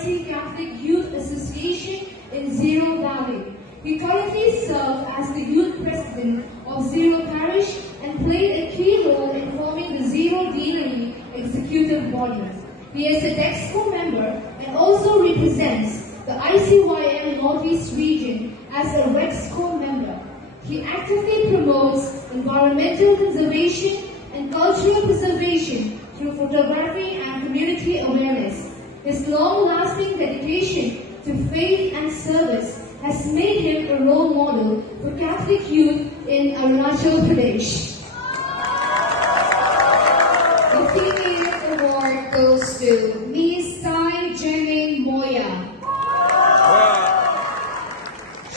Mercy Catholic Youth Association in Zero Valley. He currently serves as the youth president of Zero Parish and played a key role in forming the Zero Deanery executive body. He is a DEXCO member and also represents the ICYM Northeast region as a REXCO member. He actively promotes environmental conservation and cultural preservation through photography and community awareness. His long-lasting dedication to faith and service has made him a role model for Catholic youth in Arunachal Pradesh. The female award goes to Miss Sai Jeming Moya.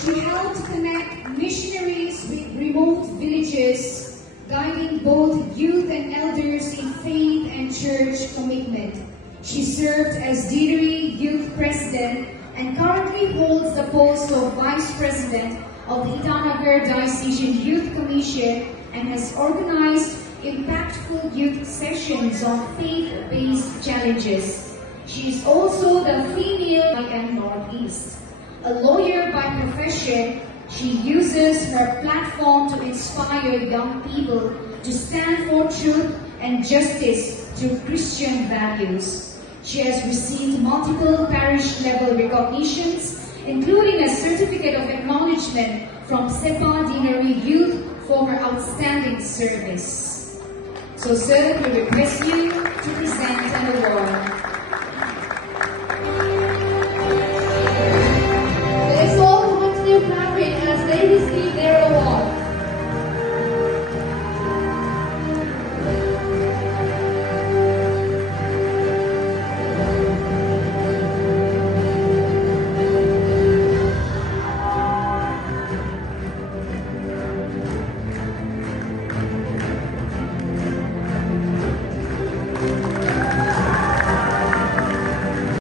She helped connect missionaries with remote villages, guiding both youth and elders in faith and church commitment. She served as Deanery Youth President and currently holds the post of Vice President of the Itanagar Diocesan Youth Commission and has organized impactful youth sessions on faith-based challenges. She is also the female ICYM Northeast. A lawyer by profession, she uses her platform to inspire young people to stand for truth and justice through Christian values. She has received multiple parish-level recognitions, including a certificate of acknowledgement from SEPA Deanery Youth for her outstanding service. So, sir, we request you to present an award.